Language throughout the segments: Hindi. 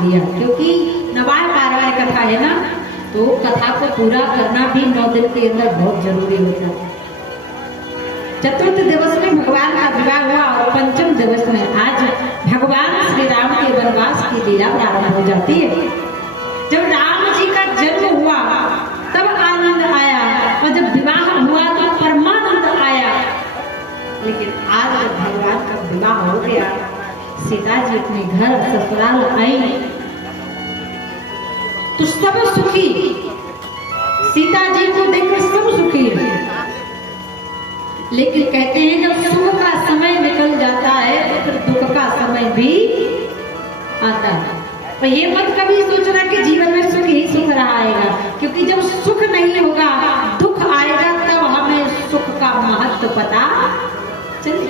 लिया, क्योंकि नवाह कारवां कथा है ना, तो कथा को पूरा करना भी 9 दिन के अंदर बहुत जरूरी होता है। चतुर्थ दिवस में भगवान का विवाह हुआ और पंचम दिवस में आज भगवान श्री राम के वनवास की लीला प्रारंभ हो जाती है। जब राम जी का जन्म हुआ तब आनंद आया, और जब विवाह हुआ तो परमानंद आया। लेकिन आज जब भगवान का विवाह हो गया, सीता जी अपने घर ससुराल आई तो सब सुखी, सीता जी को देखकर सब सुखी है। लेकिन कहते हैं जब सुख का समय निकल जाता है तो फिर दुख का समय भी आता है। पर ये मत कभी सोचना कि जीवन में सुख ही सुख रहेगा, क्योंकि जब सुख नहीं होगा दुख आएगा, तब हमें सुख का महत्व पता चले।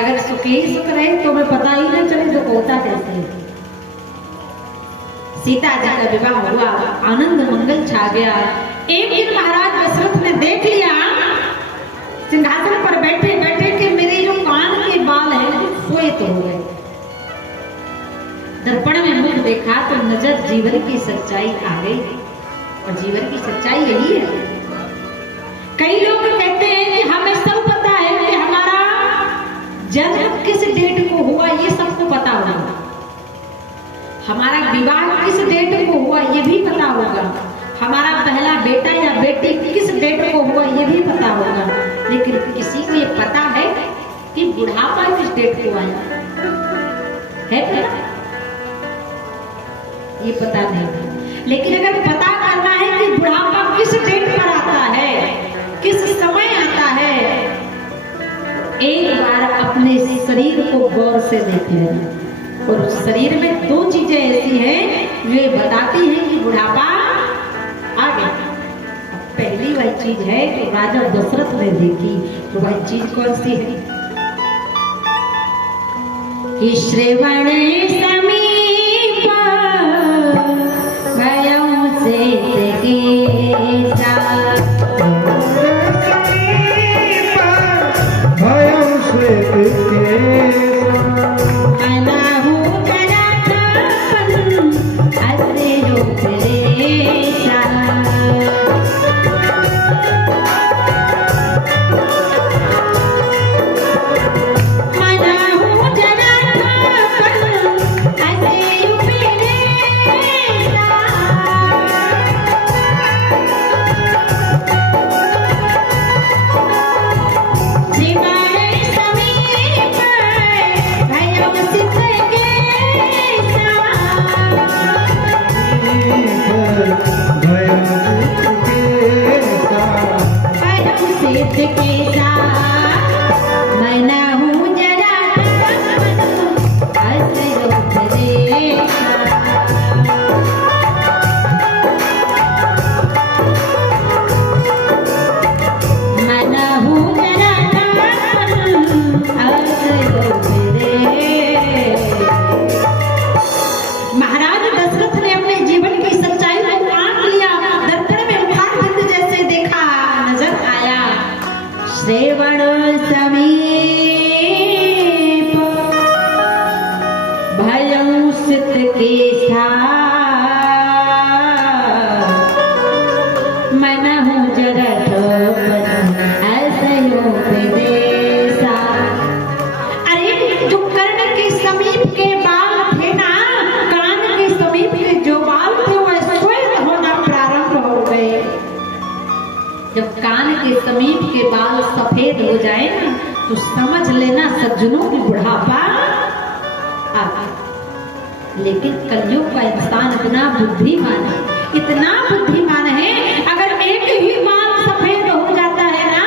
अगर सुख ही सुख रहे तो हमें पता ही नहीं चले दुख होता कैसे है। सीता जी का विवाह हुआ, आनंद मंगल छा गया। एक दिन महाराज दशरथ ने देख लिया सिंहासन पर बैठे बैठे कि मेरे जो कान के बाल हैं सोए तो हो गए। दर्पण में मुख देखा तो नजर जीवन की सच्चाई आ गई, और जीवन की सच्चाई यही है। कई लोग कहते हैं कि हमें सब पता है कि हमारा जन्म किस डेट को हुआ, ये सबको पता होगा। हमारा विवाह किस डेट को हुआ ये भी पता होगा, हमारा पहला बेटा या बेटी किस डेट को हुआ ये भी पता होगा। लेकिन किसी को ये पता है कि बुढ़ापा किस डेट को आया है पता? ये पता नहीं। लेकिन अगर पता करना है कि बुढ़ापा किस डेट पर आता है, किस समय आता है, एक बार अपने शरीर को गौर से देख लेना। और शरीर में 2 चीजें ऐसी हैं जो ये बताती हैं कि बुढ़ापा आ गया। पहली वह चीज है जो राजा दशरथ ने देखी, तो वह चीज कौन सी है कि श्रवण समीप भयं श्वेत केसा, भयं श्वेत केसा, समीप के बाल सफेद हो जाए ना तो समझ लेना सज्जनों की बुढ़ापा आ गया। लेकिन कलयुग का इंसान इतना बुद्धिमान है, इतना बुद्धिमान है, अगर एक ही बाल सफेद हो जाता है ना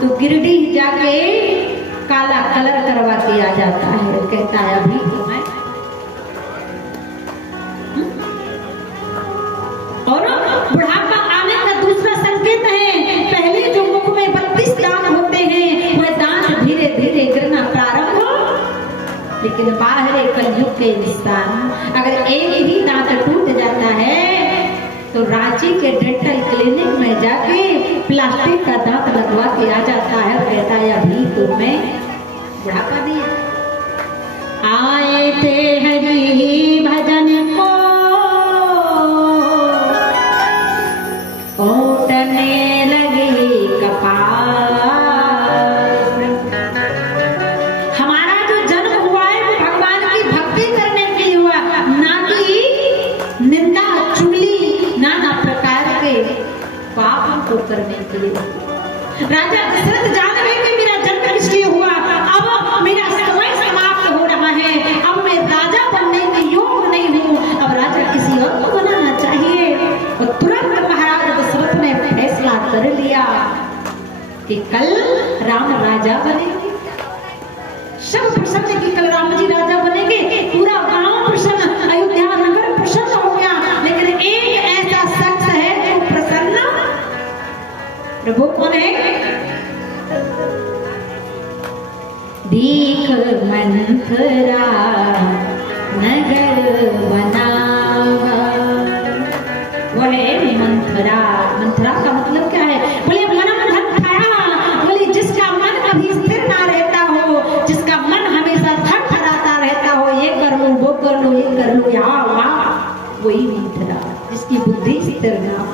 तो गिरडीह जाके काला कलर करवा के आ जाता है। कहता है अभी तो मैं और बुढ़ापा आने का दूसरा संकेत है, पहले जो मुख में 32 दांत होते हैं वह दांत धीरे धीरे गिरना प्रारंभ हो। लेकिन बाहर कलयुग के इंसान अगर एक ही दांत टूट जाता है तो रांची के डेंटल क्लिनिक में जाके प्लास्टिक का दांत लगवा के आ जाता है। कहता है अभी तो मैं बुढ़ापा दिया। आए थे राजा दशरथ जान गए कि मेरा जन्म इसलिए हुआ, अब मेरा समय समाप्त हो रहा है, अब मैं राजा बनने के योग्य नहीं हूँ, अब राजा किसी और को बनाना चाहिए। और तुरंत महाराज दशरथ ने फैसला कर लिया कि कल राम राजा बनेंगे। सब प्रसन्न कि कल राम जी राजा बनेंगे, पूरा गांव प्रसन्न, अयोध्या नगर प्रसन्न हो गया। लेकिन एक ऐसा शख्स है जो प्रसन्न प्रभु कौन है? दीख मंथरा नगर बनावा, वो है मंथरा। मंथरा का मतलब क्या है? बोले मन धन खाया, बोले जिसका मन कभी स्थिर ना रहता हो, जिसका मन हमेशा थरथराता रहता हो, ये कर लो वो कर लो, ये कर लो यहाँ वहाँ, वही मंथरा, जिसकी बुद्धि स्थिर ना हो।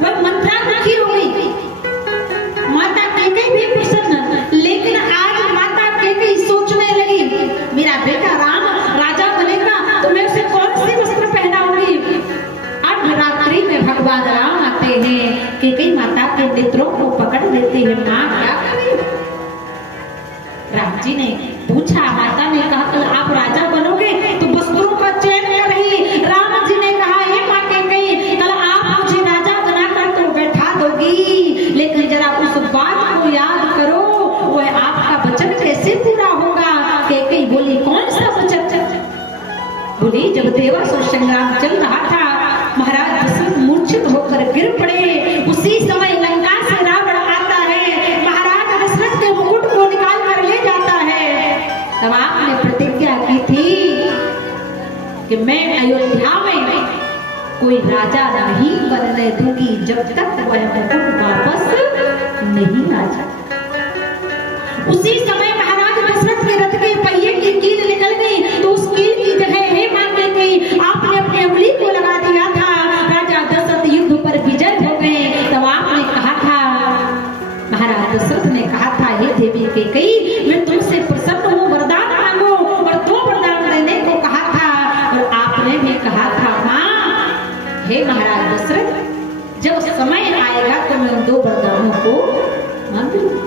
वह मंथरा दुखी हो गई, माता कैकेयी भी प्रसन्न, लेकिन आज माता कैकेयी सोचने लगी मेरा बेटा राम राजा बनेगा तो मैं उसे कौन सी वस्त्र पहनाऊंगी। अर्धरात्रि में भगवान राम आते हैं, कैकेयी माता के नेत्रों को पकड़ लेते हैं, माँ क्या करें? राम जी ने पूछा, माता ने कहा कल आप राजा बनोगे तो वस्त्रों का चयन कर रही। राम जी ने कहा हे माँ कैकेयी, कल आप मुझे राजा बनाकर तो बैठा दोगी, लेकिन जरा उस बात को याद करो, वह आपका वचन कैसे पूरा होगा? कैकेयी बोली कौन सा वचन? बोली जब देवासुर संग्राम चल रहा था, महाराज दशरथ मूर्छित होकर गिर पड़े, उसी समय लंका से रावण आता है, महाराज दशरथ के मुकुट को निकाल कर ले जाता है। तब आपने प्रतिज्ञा की थी कि मैं अयोध्या में कोई राजा नहीं बनने दूंगी जब तक वह मुकुट वापस नहीं आ जाता। उसी समय महाराज दशरथ के रथ के पहिए की कील निकल गई, तो उस कील की जगह हे मां कैकेयी आपने अपनी उंगली को लगा दिया था। राजा दशरथ युद्ध पर विजय हो गए। तब आपने कहा था, महाराज दशरथ ने कहा था, हे देवी कैकेयी मैं तुमसे प्रसन्न हूँ, वरदान मांगो, और 2 वरदान देने को कहा था। और आपने भी कहा था मां, हे महाराज दशरथ जब समय आएगा तो मैं उन 2 वरदानों को मांग लूंगी।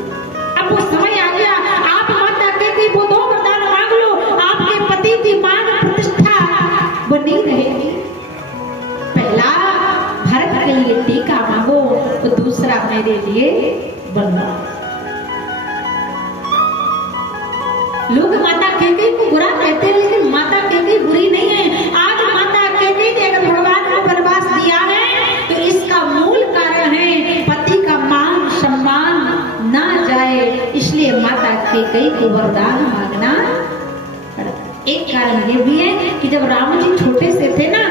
अब वो समय आ गया, आप माता कैकेयी वो 2 वरदान मांग लो, आपके पति की मान प्रतिष्ठा बनी रहेगी। पहला भरत के लिए टीका मांगो, तो दूसरा मेरे लिए वरदान। लोग माता कैकेयी को बुरा कहते हैं, लेकिन माता कैकेयी बुरी नहीं है। आज माता कैकेयी ने अगर भगवान को वनवास दिया है तो इसका मूल कारण है पति का मान सम्मान ना जाए, इसलिए माता कैकेयी को वरदान मांगना पड़ता। एक कारण ये भी है कि जब राम जी छोटे से थे ना,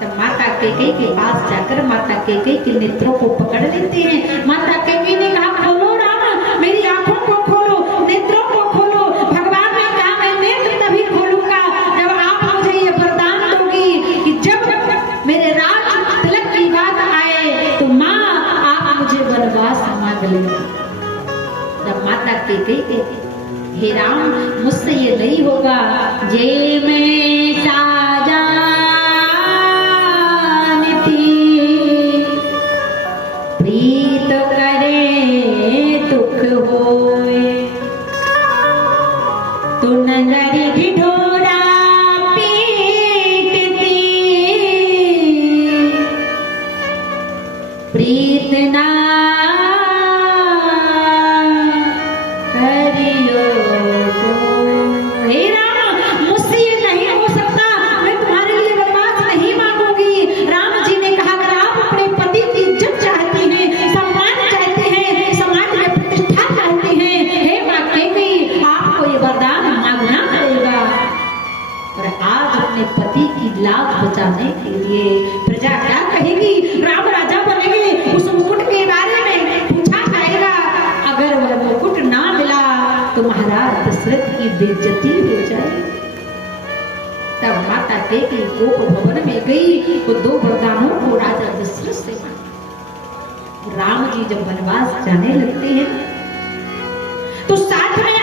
तब माता कैकेयी के पास जाकर माता कैकेयी के नेत्रों को पकड़ लेते हैं। माता कैकेयी ने कहा खोलो राम, मेरी आंखों को खोलो, नेत्रों को खोलो। भगवान ने कहा मैं नेत्र तभी खोलूंगा जब आप मुझे ये वरदान दोगी कि जब मेरे राज तिलक की बात आए तो माँ आप मुझे वनवास मांग लेना। जब माता कैकेयी कहती हे राम मुझसे ये नहीं होगा, जे मैं साजा प्रीत करे दुख होए, तो नगरी ढिढोरा पीटती, प्रीत ना करियो को। हे राम मुझसे ये नहीं हो सकता, मैं तुम्हारे लिए वरदान नहीं मांगूंगी। राम जी ने कहा अगर आप अपने पति की इज्जत चाहती हैं, सम्मान चाहते हैं, समाज में प्रतिष्ठा चाहते हैं, हे मां कैकेयी आपको ये वरदान मांगना पड़ेगा। और आज अपने पति की लाज बचाने के लिए प्रजा क्या कहेगी? राम राजा बनेंगे, उस मुकुट के बारे में पूछा जाएगा। अगर वह मुकुट ना मिला तो महाराज दशरथ की बेइज्जती हो जाएगी। तब माता कैकेयी गोप भवन में गई, वो 2 वरदानों को राजा दशरथ से मांगा। राम जी जब वनवास जाने लगते हैं तो साथ में